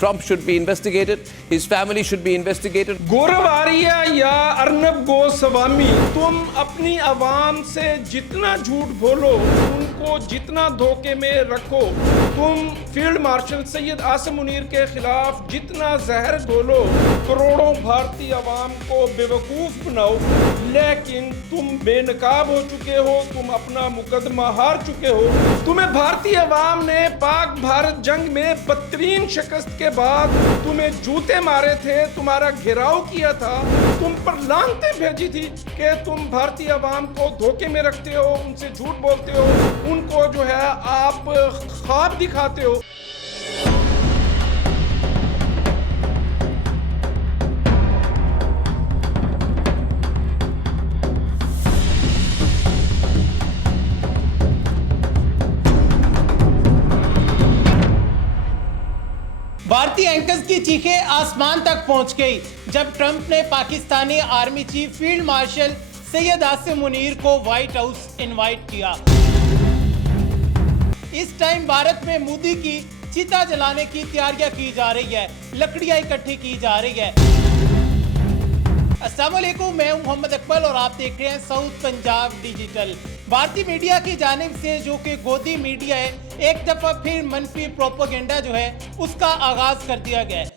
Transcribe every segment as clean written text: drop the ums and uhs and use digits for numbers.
Trump should be investigated. His family should be investigated. गौरव आर्या या अर्नब गोस्वामी, तुम अपनी आवाम से जितना झूठ बोलो, उनको जितना धोखे में रखो, तुम फील्ड मार्शल सैयद आसिम मुनीर के खिलाफ जितना जहर घोलो, करोड़ों भारतीय आवाम को बेवकूफ बनाओ, लेकिन तुम बेनकाब हो चुके हो, तुम अपना मुकदमा हार चुके हो। तुम्हें भारतीय आवाम ने पाक भारत जंग में बदतरीन शिकस्त के बाद तुम्हें जूते मारे थे, तुम्हारा घेराव किया था, तुम पर लानतें भेजी थी कि तुम भारतीय आवाम को धोखे में रखते हो, उनसे झूठ बोलते हो, उनको जो है आप ख्वाब दिखाते हो। भारतीय एंकर्स की चीखें आसमान तक पहुंच गई जब ट्रंप ने Pakistani army chief field marshal Syed Asim Munir को व्हाइट हाउस इनवाइट किया। इस टाइम भारत में मोदी की चिता जलाने की तैयारियां की जा रही है, लकड़ियां इकट्ठी की जा रही है। अस्सलाम वालेकुम, मैं हूं मोहम्मद अकबल और आप देख रहे हैं साउथ पंजाब डिजिटल। भारतीय मीडिया की जानिब से, जो कि गोदी मीडिया है, एक दफा फिर मनफी प्रोपेगेंडा जो है उसका आगाज कर दिया गया है।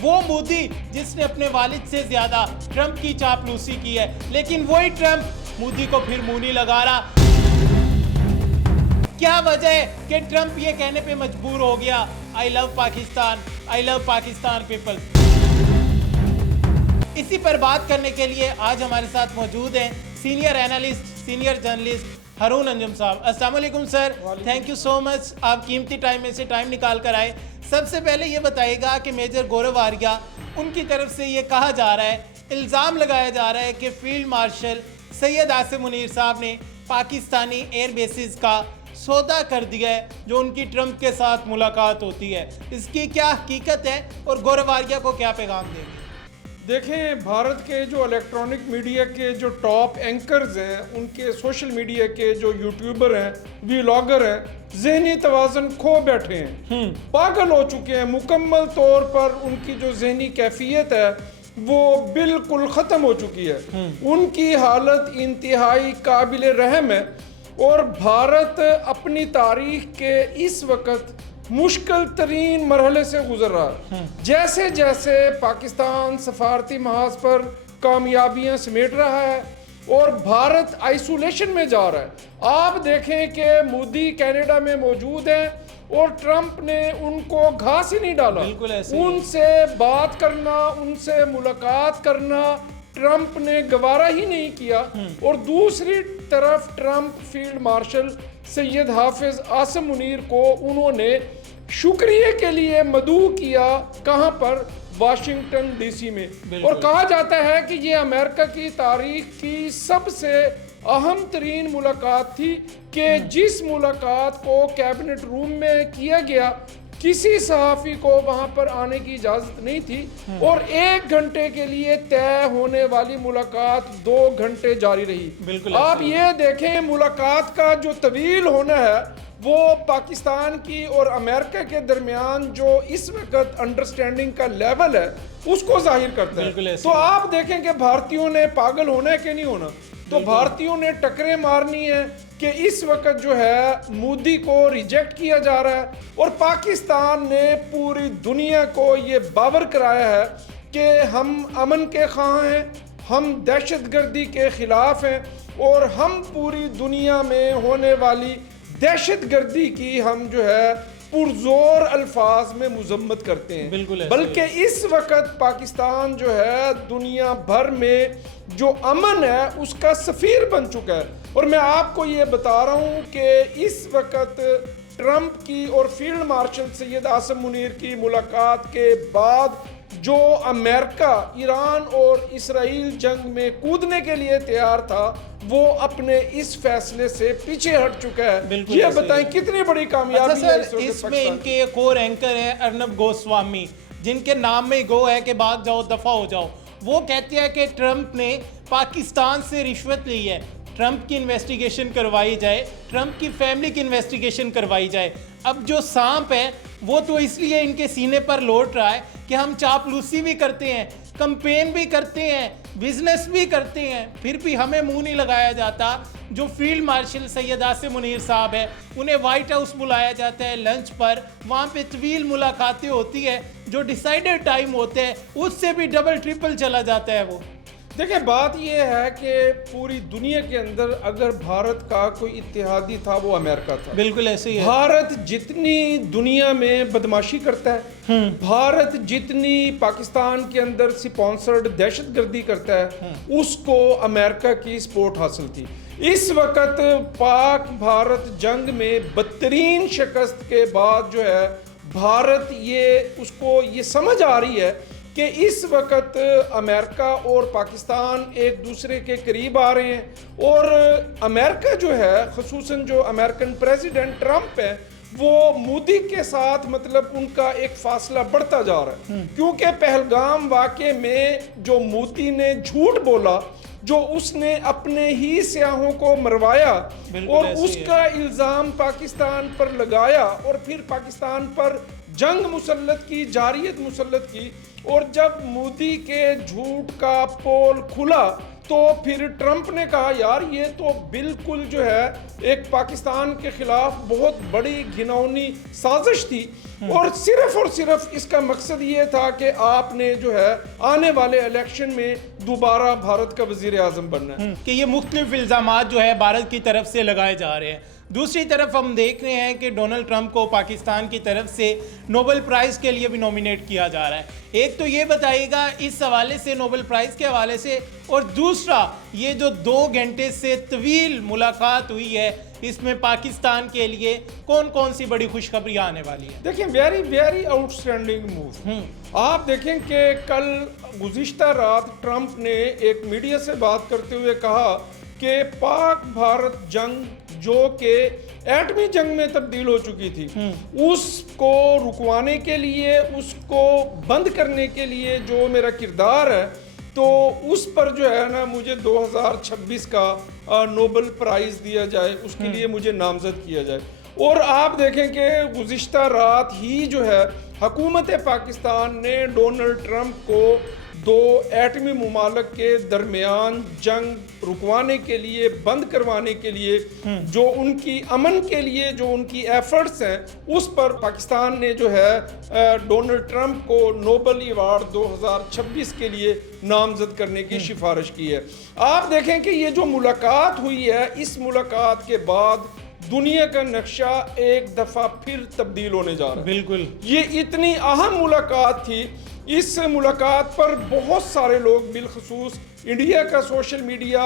वो मोदी जिसने अपने वालिद से ज्यादा ट्रंप की चापलूसी की है, लेकिन वही ट्रंप मोदी को फिर मुंह नहीं लगा रहा। क्या वजह है कि ट्रंप ये कहने पे मजबूर हो गया, I love Pakistan, I love Pakistan people. इसी पर बात करने के लिए आज हमारे साथ मौजूद हैं सीनियर एनालिस्ट, सीनियर जर्नलिस्ट हारून अंजुम साहब। अस्सलाम वालेकुम sir, thank you so much, आप कीमती टाइम में से टाइम निकाल कर आए। सबसे पहले ये बताइएगा कि मेजर गौरव आर्या, उनकी तरफ से ये कहा जा रहा है, इल्ज़ाम लगाया जा रहा है कि फील्ड मार्शल सैयद आसिम मुनीर साहब ने पाकिस्तानी एयर बेसिस का सौदा कर दिया है जो उनकी ट्रंप के साथ मुलाकात होती है। इसकी क्या हकीकत है और गौरव आर्या को क्या पैगाम देंगे? देखें, भारत के जो इलेक्ट्रॉनिक मीडिया के जो टॉप एंकर्स हैं, उनके सोशल मीडिया के जो यूट्यूबर हैं, व्लॉगर हैं, जहनी तवाज़ुन खो बैठे हैं, पागल हो चुके हैं। मुकम्मल तौर पर उनकी जो जहनी कैफियत है वो बिल्कुल ख़त्म हो चुकी है। उनकी हालत इंतहाई काबिल रहम है और भारत अपनी तारीख के इस वक्त मुश्किल तरीन मरहले से गुजर रहा है। जैसे जैसे पाकिस्तान सफारती महाज पर कामयाबियां समेट रहा है और भारत आइसोलेशन में जा रहा है। आप देखें कि मोदी कनाडा में मौजूद हैं और ट्रंप ने उनको घास ही नहीं डाला। उनसे बात करना, उनसे मुलाकात करना ट्रंप ने गवारा ही नहीं किया। और दूसरी तरफ ट्रंप फील्ड मार्शल सैयद हाफिज आसिम मुनीर को उन्होंने शुक्रिया के लिए मदऊ किया। कहां पर? वाशिंगटन डीसी में। और कहा जाता है कि ये अमेरिका की तारीख की सबसे अहम तरीन मुलाकात थी कि जिस मुलाकात को कैबिनेट रूम में किया गया, किसी सहाफ़ी को वहां पर आने की इजाजत नहीं थी और 1 घंटे के लिए तय होने वाली मुलाकात 2 घंटे जारी रही। आप ये देखें, मुलाकात का जो तवील होना है वो पाकिस्तान की और अमेरिका के दरमियान जो इस वक्त अंडरस्टैंडिंग का लेवल है उसको जाहिर करता है। तो आप देखें कि भारतीयों ने पागल होना है कि नहीं होना, तो भारतीयों ने टकरे मारनी है कि इस वक्त जो है मोदी को रिजेक्ट किया जा रहा है और पाकिस्तान ने पूरी दुनिया को ये बावर कराया है कि हम अमन के ख़्वाह हैं, हम दहशतगर्दी के ख़िलाफ़ हैं और हम पूरी दुनिया में होने वाली दहशतगर्दी की हम जो है पुरजोर अल्फाज में मुजम्मत करते हैं। बल्कि इस वक्त पाकिस्तान जो है दुनिया भर में जो अमन है उसका सफ़ीर बन चुका है। और मैं आपको ये बता रहा हूँ कि इस वक्त ट्रंप की और फील्ड मार्शल सैयद आसिम मुनीर की मुलाकात के बाद जो अमेरिका ईरान और इसराइल जंग में कूदने के लिए तैयार था, वो अपने इस फैसले से पीछे हट चुका है। ये बताएं कितनी बड़ी कामयाबी है इसमें। इनके एक और एंकर हैं अर्नब गोस्वामी, जिनके नाम में गो है कि भाग जाओ, दफा हो जाओ। वो कहते हैं कि ट्रंप ने पाकिस्तान से रिश्वत ली है ट्रंप की इन्वेस्टिगेशन करवाई जाए, ट्रंप की फैमिली की इन्वेस्टिगेशन करवाई जाए। अब जो सांप है वो तो इसलिए इनके सीने पर लौट रहा है कि हम चापलूसी भी करते हैं, कंपेन भी करते हैं, बिजनेस भी करते हैं, फिर भी हमें मुंह नहीं लगाया जाता। जो फील्ड मार्शल सैयद आसिम मुनीर साहब है, उन्हें वाइट हाउस बुलाया जाता है लंच पर, वहाँ पे तवील मुलाकातें होती है, जो डिसाइडेड टाइम होते हैं उससे भी डबल ट्रिपल चला जाता है वो। देखिए, बात यह है कि पूरी दुनिया के अंदर अगर भारत का कोई इत्तेहादी था वो अमेरिका था। बिल्कुल ऐसे ही है। भारत जितनी दुनिया में बदमाशी करता है, भारत जितनी पाकिस्तान के अंदर स्पॉन्सर्ड दहशतगर्दी करता है, उसको अमेरिका की सपोर्ट हासिल थी। इस वक्त पाक भारत जंग में बदतरीन शिकस्त के बाद जो है भारत उसको ये समझ आ रही है कि इस वक्त अमेरिका और पाकिस्तान एक दूसरे के करीब आ रहे हैं, और अमेरिका जो है, ख़ुसूसन जो अमेरिकन प्रेसिडेंट ट्रंप है, वो मोदी के साथ मतलब उनका एक फासला बढ़ता जा रहा है। क्योंकि पहलगाम वाक़े में जो मोदी ने झूठ बोला, जो उसने अपने ही सियाहों को मरवाया और उसका इल्ज़ाम पाकिस्तान पर लगाया और फिर पाकिस्तान पर जंग मुसल्लत की, जारियत मुसल्लत की, और जब मोदी के झूठ का पोल खुला तो फिर ट्रंप ने कहा यार ये तो बिल्कुल जो है एक पाकिस्तान के खिलाफ बहुत बड़ी घिनौनी साजिश थी, और सिर्फ इसका मकसद ये था कि आपने जो है आने वाले इलेक्शन में दोबारा भारत का वजीर आजम बनना है। कि ये मुख्तलिफ इल्ज़ामात जो है भारत की तरफ से लगाए जा रहे हैं। दूसरी तरफ हम देख रहे हैं कि डोनाल्ड ट्रंप को पाकिस्तान की तरफ से नोबेल प्राइज़ के लिए भी नॉमिनेट किया जा रहा है। एक तो ये बताइएगा इस हवाले से, नोबेल प्राइज़ के हवाले से, और दूसरा ये जो 2 घंटे से तवील मुलाकात हुई है, इसमें पाकिस्तान के लिए कौन कौन सी बड़ी खुशखबरी आने वाली है? देखिए, वेरी वेरी आउटस्टैंडिंग मूव। आप देखें कि कल गुज़िश्ता रात ट्रंप ने एक मीडिया से बात करते हुए कहा कि पाक भारत जंग जो कि एटमी जंग में तब्दील हो चुकी थी, उसको रुकवाने के लिए, उसको बंद करने के लिए जो मेरा किरदार है, तो उस पर जो है ना मुझे 2026 का नोबेल प्राइज़ दिया जाए, उसके लिए मुझे नामजद किया जाए। और आप देखें कि गुज़िश्ता रात ही जो है हुकूमत पाकिस्तान ने डोनाल्ड ट्रंप को 2 एटमी मुमालिक के दरमियान जंग रुकवाने के लिए, बंद करवाने के लिए, जो उनकी अमन के लिए जो उनकी एफर्ट्स हैं, उस पर पाकिस्तान ने जो है डोनाल्ड ट्रंप को नोबेल अवार्ड 2026 के लिए नामजद करने की सिफारिश की है। आप देखें कि ये जो मुलाकात हुई है, इस मुलाकात के बाद दुनिया का नक्शा एक दफ़ा फिर तब्दील होने जा रहा है। बिल्कुल, ये इतनी अहम मुलाकात थी। इस मुलाकात पर बहुत सारे लोग, बिलखसूस इंडिया का सोशल मीडिया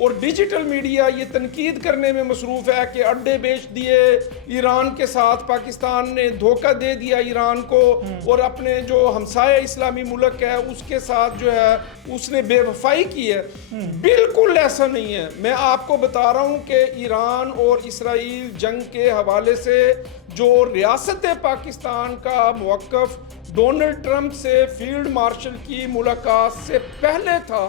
और डिजिटल मीडिया, ये तनकीद करने में मसरूफ़ है कि अड्डे बेच दिए ईरान के साथ, पाकिस्तान ने धोखा दे दिया ईरान को, और अपने जो हमसाया इस्लामी मुल्क है उसके साथ जो है उसने बेवफाई की है। बिल्कुल ऐसा नहीं है। मैं आपको बता रहा हूँ कि ईरान और इसराइल जंग के हवाले से जो रियासत पाकिस्तान का मौक़िफ़ डोनाल्ड ट्रंप से फील्ड मार्शल की मुलाकात से पहले था,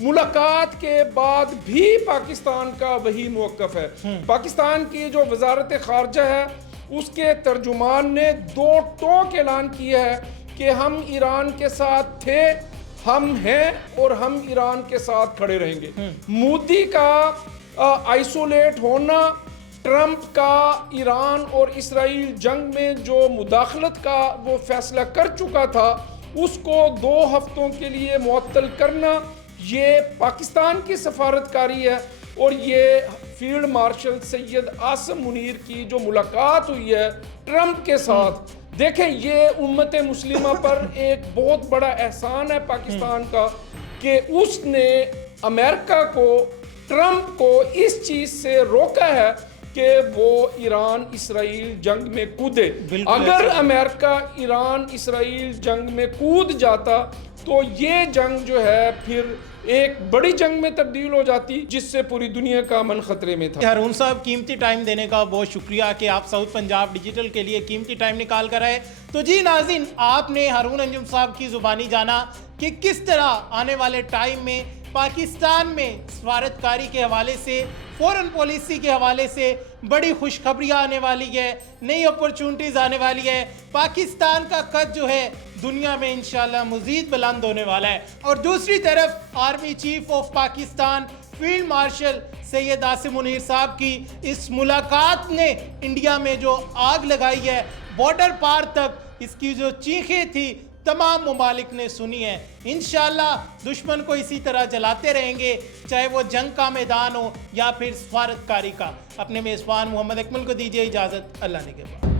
मुलाकात के बाद भी पाकिस्तान का वही मौक़िफ़ है। पाकिस्तान की जो वजारत ख़ारजा है उसके तर्जुमान ने 2 टोक ऐलान किया है कि हम ईरान के साथ थे, हम हैं और हम ईरान के साथ खड़े रहेंगे। मोदी का आइसोलेट होना, ट्रंप का ईरान और इसराइल जंग में जो मुदाखलत का वो फैसला कर चुका था, उसको 2 हफ्तों के लिए मुअत्तल करना, ये पाकिस्तान की सफारतकारी है। और ये फील्ड मार्शल सैयद आसिम मुनीर की जो मुलाकात हुई है ट्रंप के साथ, देखें ये उम्मत मुस्लिमा पर एक बहुत बड़ा एहसान है पाकिस्तान का कि उसने अमेरिका को, ट्रंप को इस चीज़ से रोका है कि वो ईरान इसराइल जंग में कूदे। अगर अमेरिका ईरान इसराइल जंग में कूद जाता तो ये जंग जो है फिर एक बड़ी जंग में तब्दील हो जाती, जिससे पूरी दुनिया का अमन खतरे में था। हारून साहब, कीमती टाइम देने का बहुत शुक्रिया कि आप साउथ पंजाब डिजिटल के लिए कीमती टाइम निकाल कर आए। तो जी नाज़रीन, आपने हारून अंजुम साहब की ज़ुबानी जाना कि किस तरह आने वाले टाइम में पाकिस्तान में सफारतकारी के हवाले से, फॉरेन पॉलिसी के हवाले से बड़ी खुशखबरियाँ आने वाली है, नई अपॉर्चुनिटीज़ आने वाली है। पाकिस्तान का कद जो है दुनिया में इंशाल्लाह मज़ीद बुलंद होने वाला है। और दूसरी तरफ army chief of Pakistan field marshal Syed Asim Munir साहब की इस मुलाकात ने इंडिया में जो आग लगाई है, बॉर्डर पार तक इसकी जो चीखें थी तमाम ममालिक ने सुनी है। इंशाल्लाह दुश्मन को इसी तरह जलाते रहेंगे, चाहे वो जंग का मैदान हो या फिर सफारतकारी का। अपने मेज़बान मोहम्मद अकमल को दीजिए इजाज़त। अल्लाह ने के बाद।